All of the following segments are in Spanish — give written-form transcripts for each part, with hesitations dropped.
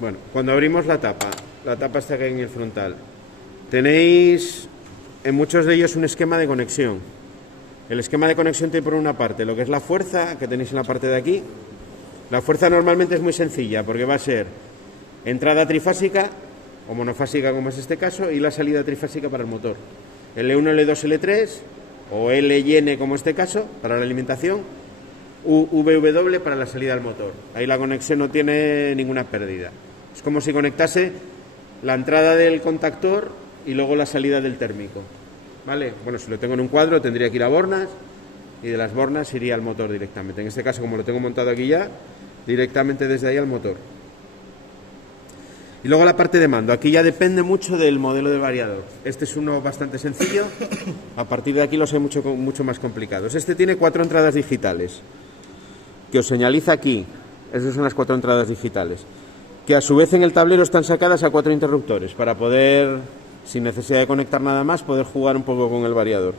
Bueno, cuando abrimos la tapa está aquí en el frontal, tenéis en muchos de ellos un esquema de conexión. El esquema de conexión tiene por una parte lo que es la fuerza, que tenéis en la parte de aquí. La fuerza normalmente es muy sencilla, porque va a ser entrada trifásica, o monofásica como es este caso, y la salida trifásica para el motor. L1, L2, L3, o L y N como este caso, para la alimentación, VW para la salida del motor. Ahí la conexión no tiene ninguna pérdida. Es como si conectase la entrada del contactor y luego la salida del térmico. ¿Vale? Bueno, si lo tengo en un cuadro tendría que ir a bornas y de las bornas iría al motor directamente. En este caso, como lo tengo montado aquí ya, directamente desde ahí al motor. Y luego la parte de mando. Aquí ya depende mucho del modelo de variador. Este es uno bastante sencillo. A partir de aquí los hay mucho más complicados. Este tiene 4 entradas digitales, que os señaliza aquí. Esas son las 4 entradas digitales, que a su vez en el tablero están sacadas a 4 interruptores, para poder, sin necesidad de conectar nada más, poder jugar un poco con el variador.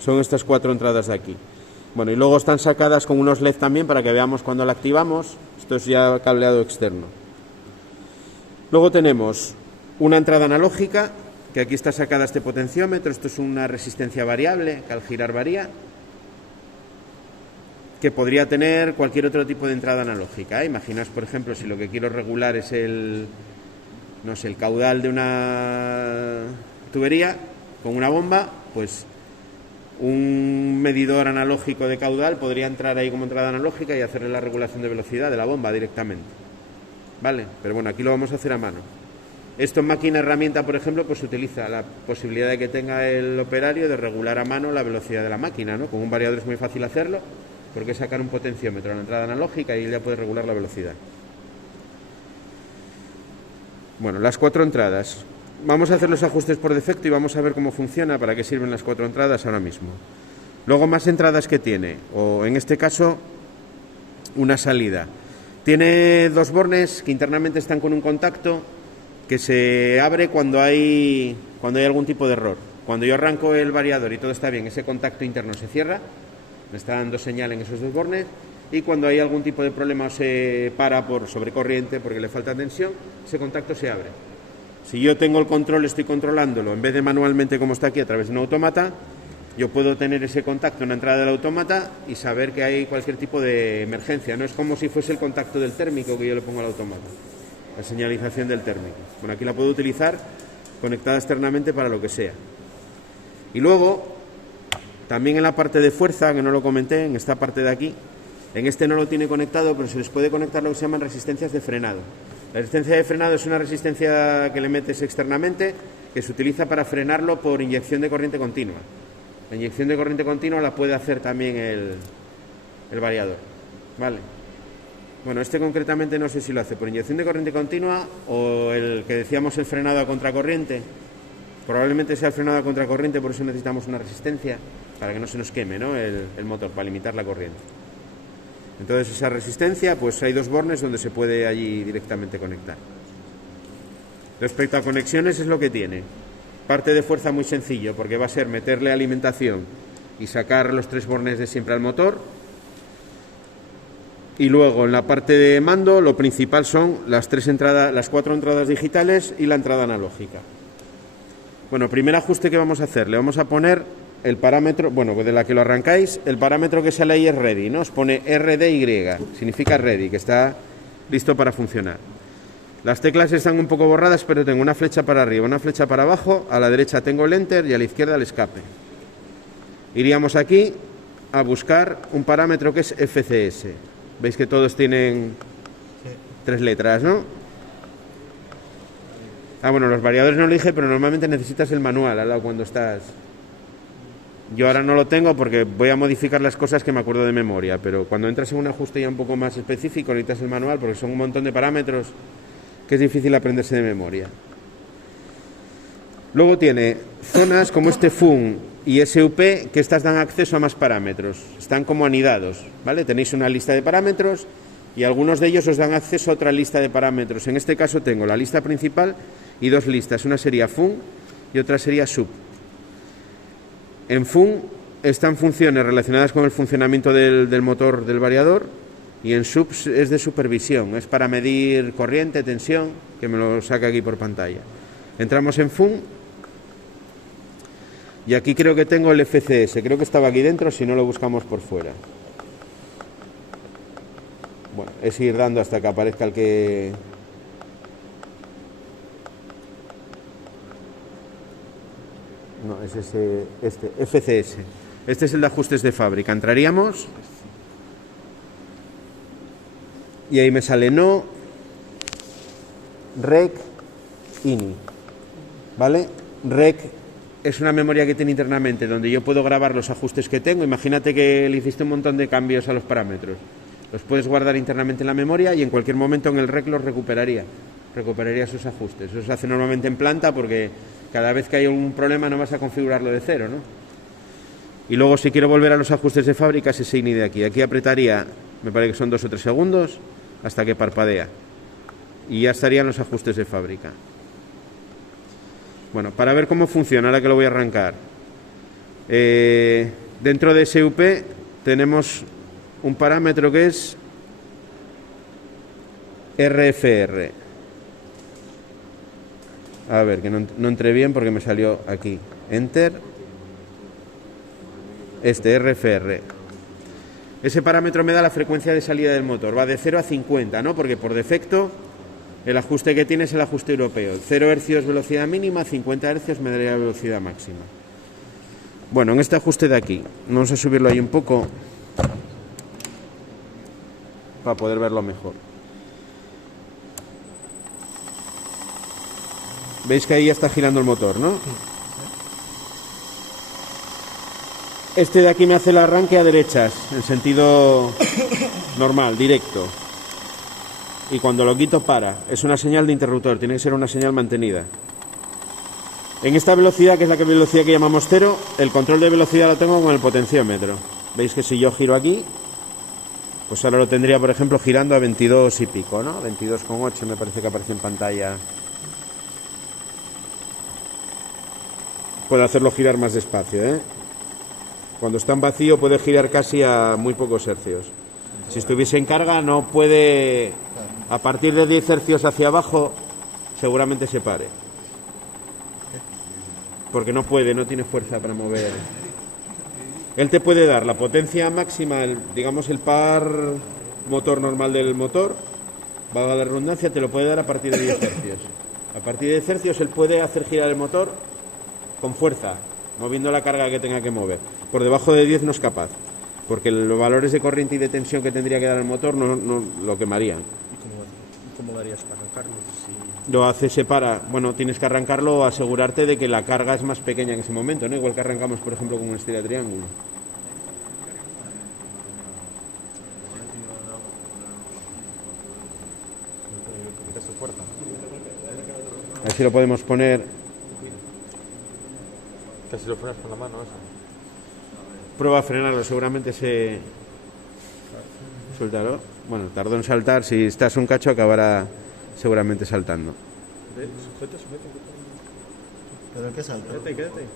Son estas 4 entradas de aquí. Bueno, y luego están sacadas con unos LED también, para que veamos cuando la activamos. Esto es ya cableado externo. Luego tenemos una entrada analógica, que aquí está sacada este potenciómetro. Esto es una resistencia variable, que al girar varía, que podría tener cualquier otro tipo de entrada analógica, ¿eh? Imaginaos, por ejemplo, si lo que quiero regular es el caudal de una tubería con una bomba, pues un medidor analógico de caudal podría entrar ahí como entrada analógica y hacerle la regulación de velocidad de la bomba directamente. ¿Vale? Pero bueno, aquí lo vamos a hacer a mano. Esto en máquina herramienta, por ejemplo, pues se utiliza la posibilidad de que tenga el operario de regular a mano la velocidad de la máquina, ¿no? Con un variador es muy fácil hacerlo, porque es sacar un potenciómetro a la entrada analógica y ya puede regular la velocidad. Bueno, las 4 entradas. Vamos a hacer los ajustes por defecto y vamos a ver cómo funciona, para qué sirven las 4 entradas ahora mismo. Luego, más entradas que tiene, o en este caso, una salida. Tiene 2 bornes que internamente están con un contacto que se abre cuando hay algún tipo de error. Cuando yo arranco el variador y todo está bien, ese contacto interno se cierra, me está dando señal en esos 2 bornes, y cuando hay algún tipo de problema o se para por sobrecorriente porque le falta tensión, ese contacto se abre. Si yo tengo el control, estoy controlándolo, en vez de manualmente como está aquí a través de un autómata, yo puedo tener ese contacto en la entrada del autómata y saber que hay cualquier tipo de emergencia. No es como si fuese el contacto del térmico que yo le pongo al autómata, la señalización del térmico. Bueno, aquí la puedo utilizar conectada externamente para lo que sea. Y luego, también en la parte de fuerza, que no lo comenté, en esta parte de aquí, en este no lo tiene conectado, pero se les puede conectar lo que se llaman resistencias de frenado. La resistencia de frenado es una resistencia que le metes externamente, que se utiliza para frenarlo por inyección de corriente continua. La inyección de corriente continua la puede hacer también el variador. Vale. Bueno, este concretamente no sé si lo hace por inyección de corriente continua o el que decíamos el frenado a contracorriente. Probablemente sea el frenado a contracorriente, por eso necesitamos una resistencia, para que no se nos queme, ¿no?, el motor, para limitar la corriente. Entonces, esa resistencia, pues hay 2 bornes donde se puede allí directamente conectar. Respecto a conexiones, es lo que tiene. Parte de fuerza muy sencillo, porque va a ser meterle alimentación y sacar los 3 bornes de siempre al motor. Y luego, en la parte de mando, lo principal son las 4 entradas digitales y la entrada analógica. Bueno, primer ajuste que vamos a hacer, le vamos a poner el parámetro, bueno, de la que lo arrancáis, el parámetro que sale ahí es ready, ¿no? Os pone RDY, significa ready, que está listo para funcionar. Las teclas están un poco borradas, pero tengo una flecha para arriba, una flecha para abajo, a la derecha tengo el enter y a la izquierda el escape. Iríamos aquí a buscar un parámetro que es FCS. Veis que todos tienen 3 letras, ¿no? Ah, bueno, los variadores no lo dije, pero normalmente necesitas el manual al lado cuando estás. Yo ahora no lo tengo porque voy a modificar las cosas que me acuerdo de memoria, pero cuando entras en un ajuste ya un poco más específico necesitas el manual porque son un montón de parámetros que es difícil aprenderse de memoria. Luego tiene zonas como este FUN y SUP, que estas dan acceso a más parámetros, están como anidados, ¿vale? Tenéis una lista de parámetros y algunos de ellos os dan acceso a otra lista de parámetros. En este caso tengo la lista principal y 2 listas, una sería FUN y otra sería SUP. En FUN están funciones relacionadas con el funcionamiento del motor del variador Y en subs es de supervisión, es para medir corriente, tensión, que me lo saca aquí por pantalla. Entramos en FUN y aquí creo que tengo el FCS, creo que estaba aquí dentro, si no lo buscamos por fuera. Bueno, es ir dando hasta que aparezca el que... No, es este, FCS. Este es el de ajustes de fábrica. Entraríamos y ahí me sale no, rec, ini. ¿Vale? Rec es una memoria que tiene internamente donde yo puedo grabar los ajustes que tengo. Imagínate que le hiciste un montón de cambios a los parámetros. Los puedes guardar internamente en la memoria y en cualquier momento en el rec los recuperaría sus ajustes. Eso se hace normalmente en planta porque cada vez que hay un problema no vas a configurarlo de cero, ¿no? Y luego si quiero volver a los ajustes de fábrica es ese ini de aquí. Aquí apretaría, me parece que son 2 o 3 segundos hasta que parpadea. Y ya estarían los ajustes de fábrica. Bueno, para ver cómo funciona, ahora que lo voy a arrancar. Dentro de SUP tenemos un parámetro que es RFR. A ver, que no entré bien porque me salió aquí. Enter. RFR. Ese parámetro me da la frecuencia de salida del motor. Va de 0 a 50, ¿no? Porque por defecto el ajuste que tiene es el ajuste europeo. 0 Hz velocidad mínima, 50 Hz me daría velocidad máxima. Bueno, en este ajuste de aquí, vamos a subirlo ahí un poco para poder verlo mejor. Veis que ahí ya está girando el motor, ¿no? Este de aquí me hace el arranque a derechas, en sentido normal, directo. Y cuando lo quito para. Es una señal de interruptor, tiene que ser una señal mantenida. En esta velocidad, que es la velocidad que llamamos 0, el control de velocidad lo tengo con el potenciómetro. Veis que si yo giro aquí, pues ahora lo tendría, por ejemplo, girando a 22 y pico, ¿no? 22,8 me parece que aparece en pantalla. Puedo hacerlo girar más despacio, ¿eh? Cuando está en vacío puede girar casi a muy pocos hercios. Si estuviese en carga no puede, a partir de 10 hercios hacia abajo seguramente se pare. Porque no puede, no tiene fuerza para mover. Él te puede dar la potencia máxima, digamos el par motor normal del motor, valga la redundancia, te lo puede dar a partir de 10 hercios. A partir de 10 hercios él puede hacer girar el motor con fuerza, moviendo la carga que tenga que mover. Por debajo de 10 no es capaz, porque los valores de corriente y de tensión que tendría que dar el motor no lo quemarían. ¿Y cómo darías para arrancarlo? Lo hace, separa. Bueno, tienes que arrancarlo, asegurarte de que la carga es más pequeña en ese momento, ¿no? Igual que arrancamos, por ejemplo, con un estira triángulo. Así lo podemos poner. Casi lo frenas con la mano, eso. Prueba a frenarlo, seguramente se... Suéltalo. Bueno, tardó en saltar. Si estás un cacho, acabará seguramente saltando. Sujete. ¿Pero qué salta? Quédate.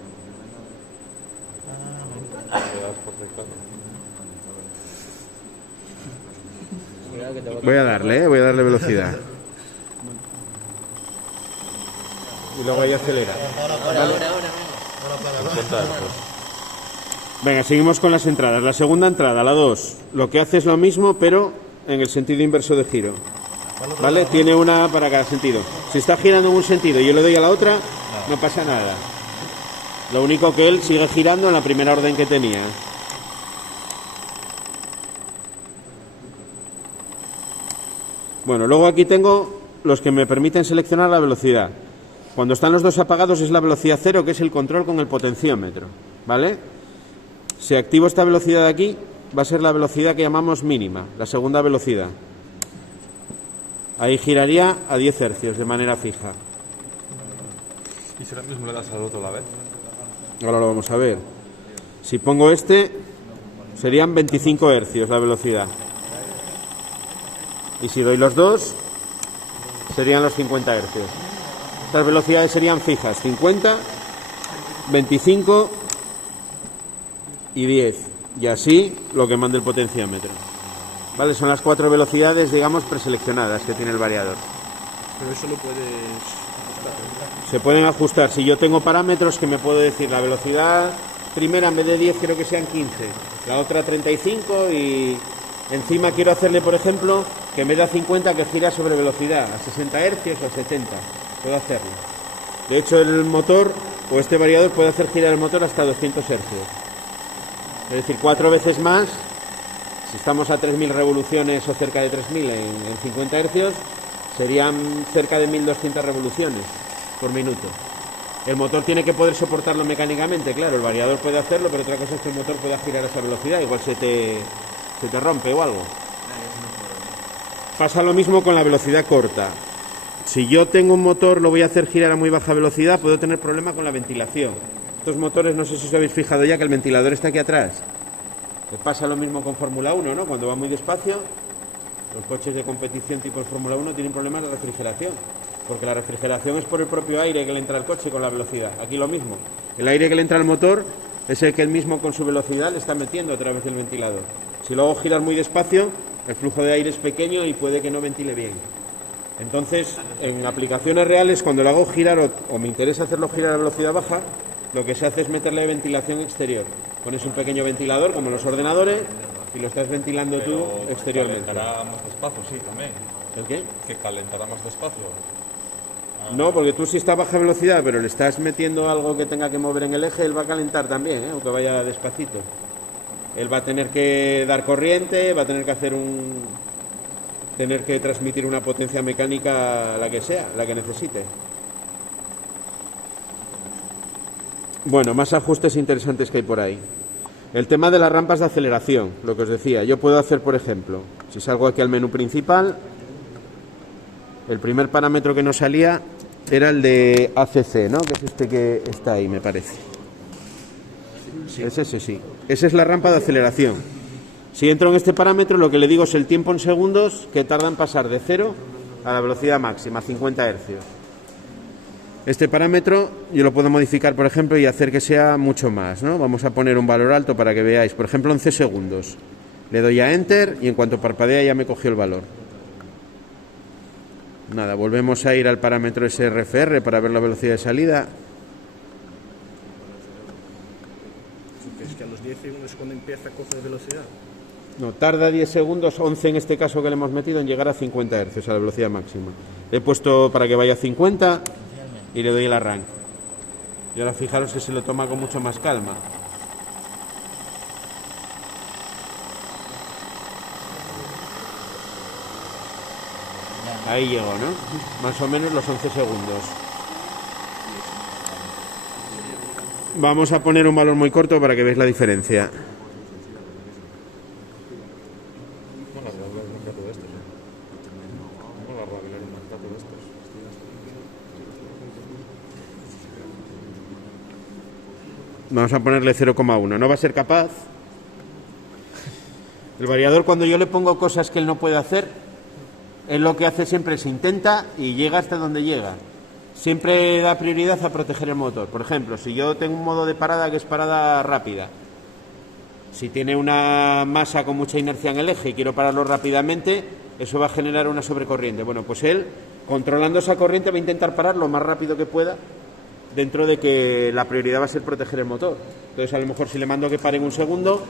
Voy a darle velocidad. Y luego ahí acelera. Ahora. Venga, seguimos con las entradas. La segunda entrada, la 2, lo que hace es lo mismo, pero en el sentido inverso de giro. ¿Vale? Tiene una para cada sentido. Si está girando en un sentido y yo le doy a la otra, no pasa nada. Lo único que él sigue girando en la primera orden que tenía. Bueno, luego aquí tengo los que me permiten seleccionar la velocidad. Cuando están los dos apagados es la velocidad 0, que es el control con el potenciómetro. ¿Vale? Si activo esta velocidad de aquí, va a ser la velocidad que llamamos mínima, la segunda velocidad. Ahí giraría a 10 hercios de manera fija. ¿Y si ahora mismo le das al otro a la vez? Ahora lo vamos a ver. Si pongo este, serían 25 hercios la velocidad. Y si doy los dos, serían los 50 hercios. Estas velocidades serían fijas, 50, 25 y 10. Y así lo que mande el potenciómetro. Vale, son las 4 velocidades, digamos, preseleccionadas que tiene el variador. Pero eso lo puedes ajustar. Se pueden ajustar. Si yo tengo parámetros que me puedo decir la velocidad primera en vez de 10 creo que sean 15, la otra 35 y encima quiero hacerle, por ejemplo, que en vez de a 50 que gira sobre velocidad, a 60 Hz o a 70. Puedo hacerlo. De hecho, el motor o este variador puede hacer girar el motor hasta 200 Hz. Es decir, 4 veces más. Si estamos a 3.000 revoluciones o cerca de 3.000 en 50 Hz, serían cerca de 1.200 revoluciones por minuto. El motor tiene que poder soportarlo mecánicamente, claro, el variador puede hacerlo, pero otra cosa es que el motor pueda girar a esa velocidad, igual se te rompe o algo. Pasa lo mismo con la velocidad corta. Si yo tengo un motor, lo voy a hacer girar a muy baja velocidad, puedo tener problema con la ventilación. Estos motores, no sé si os habéis fijado ya que el ventilador está aquí atrás. Pasa lo mismo con Fórmula 1, ¿no? Cuando va muy despacio, los coches de competición tipo Fórmula 1 tienen problemas de refrigeración, porque la refrigeración es por el propio aire que le entra al coche con la velocidad. Aquí lo mismo, el aire que le entra al motor es el que él mismo con su velocidad le está metiendo a través del ventilador. Si lo hago girar muy despacio, el flujo de aire es pequeño y puede que no ventile bien. Entonces, en aplicaciones reales, cuando lo hago girar o me interesa hacerlo girar a velocidad baja, lo que se hace es meterle ventilación exterior. Pones un pequeño ventilador, como en los ordenadores, y lo estás ventilando tú exteriormente. ¿Calentará más despacio? Sí, también. ¿El qué? ¿Que calentará más despacio? No, porque tú sí está a baja velocidad, pero le estás metiendo algo que tenga que mover en el eje, él va a calentar también, aunque vaya despacito. Él va a tener que dar corriente, va a tener que hacer tener que transmitir una potencia mecánica, la que sea, la que necesite. Bueno, más ajustes interesantes que hay por ahí. El tema de las rampas de aceleración, lo que os decía. Yo puedo hacer, por ejemplo, si salgo aquí al menú principal, el primer parámetro que nos salía era el de ACC, ¿no? Que es este que está ahí, me parece. Sí. Es ese, sí. Esa es la rampa de aceleración. Si entro en este parámetro, lo que le digo es el tiempo en segundos que tarda en pasar de 0 a la velocidad máxima, 50 Hz. Este parámetro yo lo puedo modificar, por ejemplo, y hacer que sea mucho más, ¿no? Vamos a poner un valor alto para que veáis, por ejemplo, 11 segundos. Le doy a Enter y en cuanto parpadea ya me cogió el valor. Nada, volvemos a ir al parámetro SRFR para ver la velocidad de salida. ¿Es que a los 10 segundos cuando empieza a coger velocidad? No, tarda 10 segundos, 11 en este caso que le hemos metido, en llegar a 50 Hz, a la velocidad máxima. Le he puesto para que vaya a 50 y le doy el arranque. Y ahora fijaros que se lo toma con mucho más calma. Ahí llegó, ¿no? Más o menos los 11 segundos. Vamos a poner un valor muy corto para que veáis la diferencia. Vamos a ponerle 0,1. No va a ser capaz. El variador, cuando yo le pongo cosas que él no puede hacer, él lo que hace siempre es intenta y llega hasta donde llega. Siempre da prioridad a proteger el motor. Por ejemplo, si yo tengo un modo de parada que es parada rápida, si tiene una masa con mucha inercia en el eje y quiero pararlo rápidamente, eso va a generar una sobrecorriente. Bueno, pues él, controlando esa corriente, va a intentar parar lo más rápido que pueda, dentro de que la prioridad va a ser proteger el motor. Entonces, a lo mejor si le mando que pare en un segundo,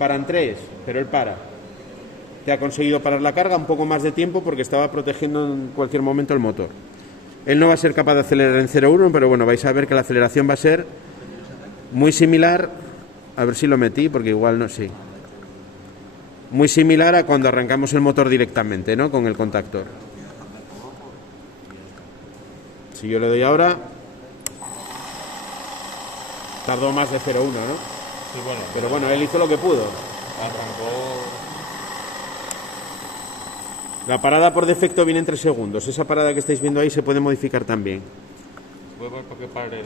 paran 3, pero él para. Te ha conseguido parar la carga un poco más de tiempo porque estaba protegiendo en cualquier momento el motor. Él no va a ser capaz de acelerar en 0,1, pero bueno, vais a ver que la aceleración va a ser muy similar. A ver si lo metí, porque igual no, sí. Muy similar a cuando arrancamos el motor directamente, ¿no? Con el contactor. Si yo le doy ahora, tardó más de 0,1, ¿no? Sí, bueno. Pero bueno, él hizo lo que pudo. Arrancó. La parada por defecto viene en 3 segundos. Esa parada que estáis viendo ahí se puede modificar también. ¿Puede ver por qué pare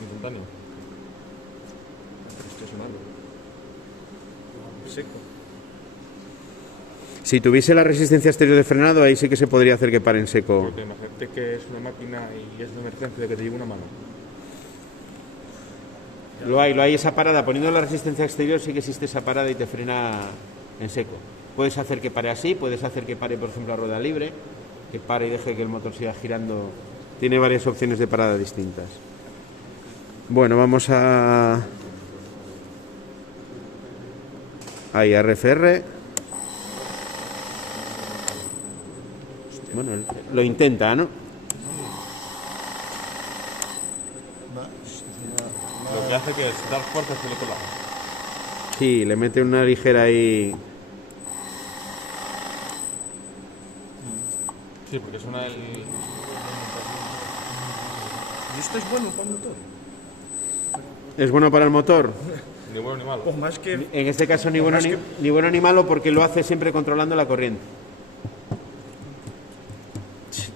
instantáneo? Esto es malo. Seco. Si tuviese la resistencia exterior de frenado, ahí sí que se podría hacer que pare en seco. Porque imagínate que es una máquina y es de emergencia que te lleve una mano. Lo hay esa parada. Poniendo la resistencia exterior sí que existe esa parada y te frena en seco. Puedes hacer que pare así, puedes hacer que pare, por ejemplo, a rueda libre, que pare y deje que el motor siga girando. Tiene varias opciones de parada distintas. Bueno, vamos a... ahí, RFR. Bueno, lo intenta, ¿no? Lo que hace que es dar fuerza hacia el otro lado. Sí, le mete una ligera ahí... Sí, porque suena el... ¿Y esto es bueno para el motor? ¿Es bueno para el motor? Ni bueno ni malo. Pues más que... En este caso ni Pues bueno más ni bueno ni malo, porque lo hace siempre controlando la corriente.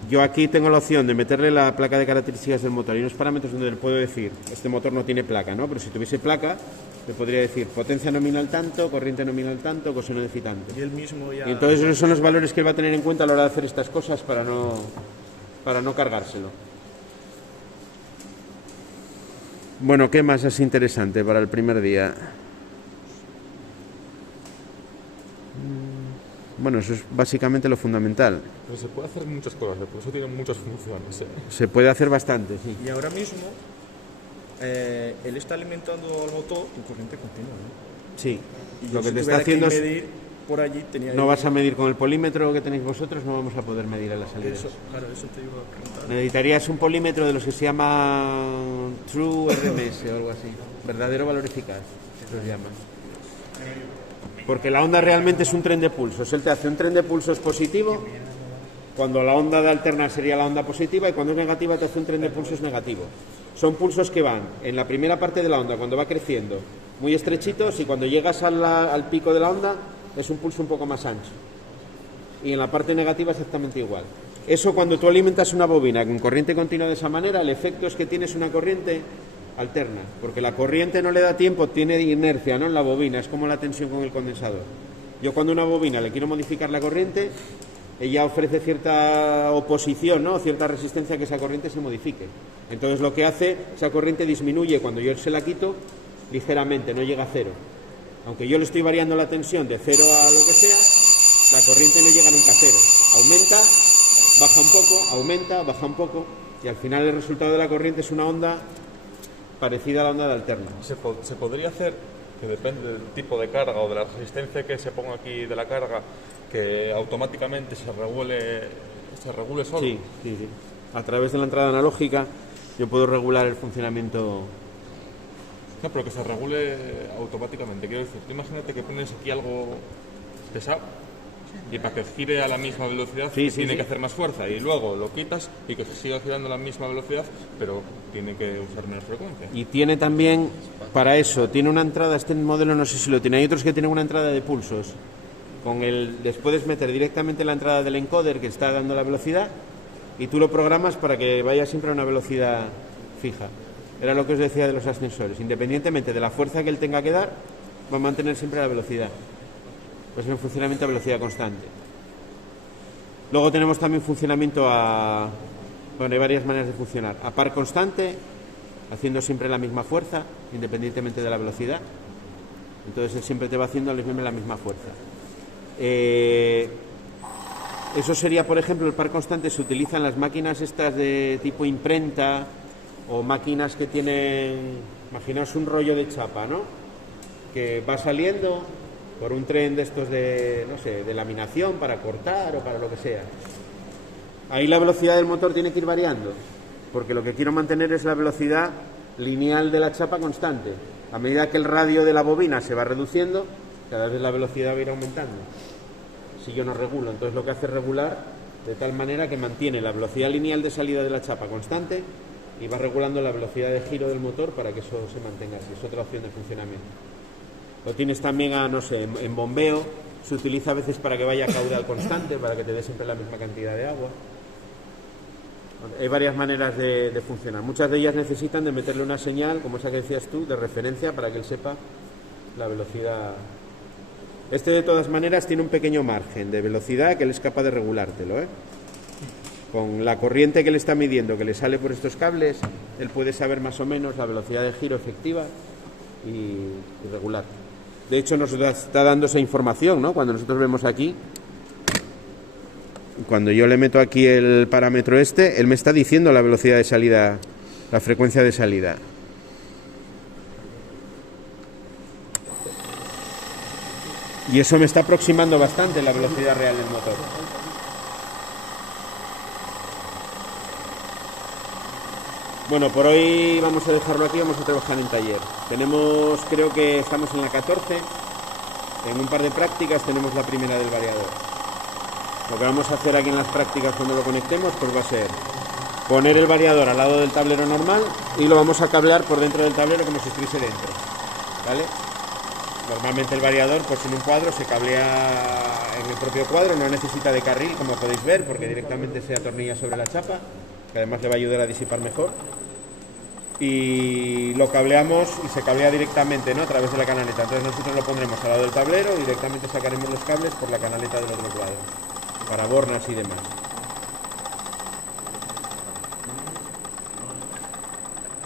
Yo aquí tengo la opción de meterle la placa de características del motor y unos parámetros donde le puedo decir, este motor no tiene placa, ¿no? Pero si tuviese placa, le podría decir potencia nominal tanto, corriente nominal tanto, coseno de phi tanto. Y él mismo ya... Y entonces esos son los valores que él va a tener en cuenta a la hora de hacer estas cosas para no cargárselo. Bueno, ¿qué más es interesante para el primer día? Bueno, eso es básicamente lo fundamental. Pero se puede hacer muchas cosas, por eso tiene muchas funciones. Se puede hacer bastante, sí. Y ahora mismo, él está alimentando al motor con corriente continua, ¿no? Sí. Y Lo yo, que si te está tuviera haciendo que es... medir por allí, tenía... No vas a medir con el polímetro que tenéis vosotros, no vamos a poder medir en las salidas. Eso, claro, eso te iba a preguntar. Necesitarías un polímetro de los que se llama True RMS o algo así. Verdadero valor eficaz, se los llama. Porque la onda realmente es un tren de pulsos. Él te hace un tren de pulsos positivo, cuando la onda de alterna sería la onda positiva, y cuando es negativa te hace un tren de pulsos negativo. Son pulsos que van en la primera parte de la onda, cuando va creciendo, muy estrechitos, y cuando llegas al pico de la onda es un pulso un poco más ancho. Y en la parte negativa exactamente igual. Eso, cuando tú alimentas una bobina con corriente continua de esa manera, el efecto es que tienes una corriente alterna, porque la corriente no le da tiempo, tiene inercia, ¿no?, en la bobina, es como la tensión con el condensador. Yo, cuando a una bobina le quiero modificar la corriente, ella ofrece cierta oposición, ¿no?, cierta resistencia a que esa corriente se modifique. Entonces lo que hace, esa corriente disminuye cuando yo se la quito ligeramente, no llega a cero. Aunque yo le estoy variando la tensión de cero a lo que sea, la corriente no llega nunca a cero. Aumenta, baja un poco, aumenta, baja un poco, y al final el resultado de la corriente es una onda parecida a la onda de alterna. Se podría hacer, que depende del tipo de carga o de la resistencia que se ponga aquí de la carga, que automáticamente se regule solo. Sí, sí, sí. A través de la entrada analógica yo puedo regular el funcionamiento. No, pero que se regule automáticamente. Quiero decir, tú imagínate que pones aquí algo pesado y para que gire a la misma velocidad tiene que hacer más fuerza, y luego lo quitas y que se siga girando a la misma velocidad, pero tiene que usar menos frecuencia. Y tiene también, para eso, tiene una entrada, este modelo no sé si lo tiene, hay otros que tienen una entrada de pulsos. Les puedes meter directamente la entrada del encoder que está dando la velocidad, y tú lo programas para que vaya siempre a una velocidad fija. Era lo que os decía de los ascensores. Independientemente de la fuerza que él tenga que dar, va a mantener siempre la velocidad. Va a ser un funcionamiento a velocidad constante. Luego tenemos también funcionamiento bueno, hay varias maneras de funcionar. A par constante, haciendo siempre la misma fuerza, independientemente de la velocidad. Entonces él siempre te va haciendo la misma fuerza. Eso sería, por ejemplo, el par constante se utiliza en las máquinas estas de tipo imprenta, o máquinas que tienen, imaginaos un rollo de chapa, ¿no?, que va saliendo por un tren de estos de, no sé, de laminación para cortar o para lo que sea. Ahí la velocidad del motor tiene que ir variando, porque lo que quiero mantener es la velocidad lineal de la chapa constante. A medida que el radio de la bobina se va reduciendo, cada vez la velocidad va a ir aumentando, si yo no regulo. Entonces lo que hace es regular de tal manera que mantiene la velocidad lineal de salida de la chapa constante y va regulando la velocidad de giro del motor para que eso se mantenga así. Es otra opción de funcionamiento. Lo tienes también no sé, en bombeo, se utiliza a veces para que vaya a caudal constante, para que te dé siempre la misma cantidad de agua. Hay varias maneras de funcionar. Muchas de ellas necesitan de meterle una señal, como esa que decías tú, de referencia, para que él sepa la velocidad. Este, de todas maneras, tiene un pequeño margen de velocidad que él es capaz de regulártelo, ¿eh? Con la corriente que le está midiendo, que le sale por estos cables, él puede saber más o menos la velocidad de giro efectiva y regular. De hecho, nos está dando esa información, ¿no? Cuando nosotros vemos aquí, cuando yo le meto aquí el parámetro este, él me está diciendo la velocidad de salida, la frecuencia de salida. Y eso me está aproximando bastante la velocidad real del motor. Bueno, por hoy vamos a dejarlo aquí, vamos a trabajar en taller. Creo que estamos en la 14, en un par de prácticas tenemos la primera del variador. Lo que vamos a hacer aquí en las prácticas cuando lo conectemos, pues va a ser poner el variador al lado del tablero normal y lo vamos a cablear por dentro del tablero como si estuviese dentro, ¿vale? Normalmente el variador, pues en un cuadro se cablea en el propio cuadro, no necesita de carril, como podéis ver, porque directamente se atornilla sobre la chapa, que además le va a ayudar a disipar mejor. Y lo cableamos y se cablea directamente, ¿no?, a través de la canaleta. Entonces nosotros lo pondremos al lado del tablero y directamente sacaremos los cables por la canaleta del otro cuadro, para bornas y demás.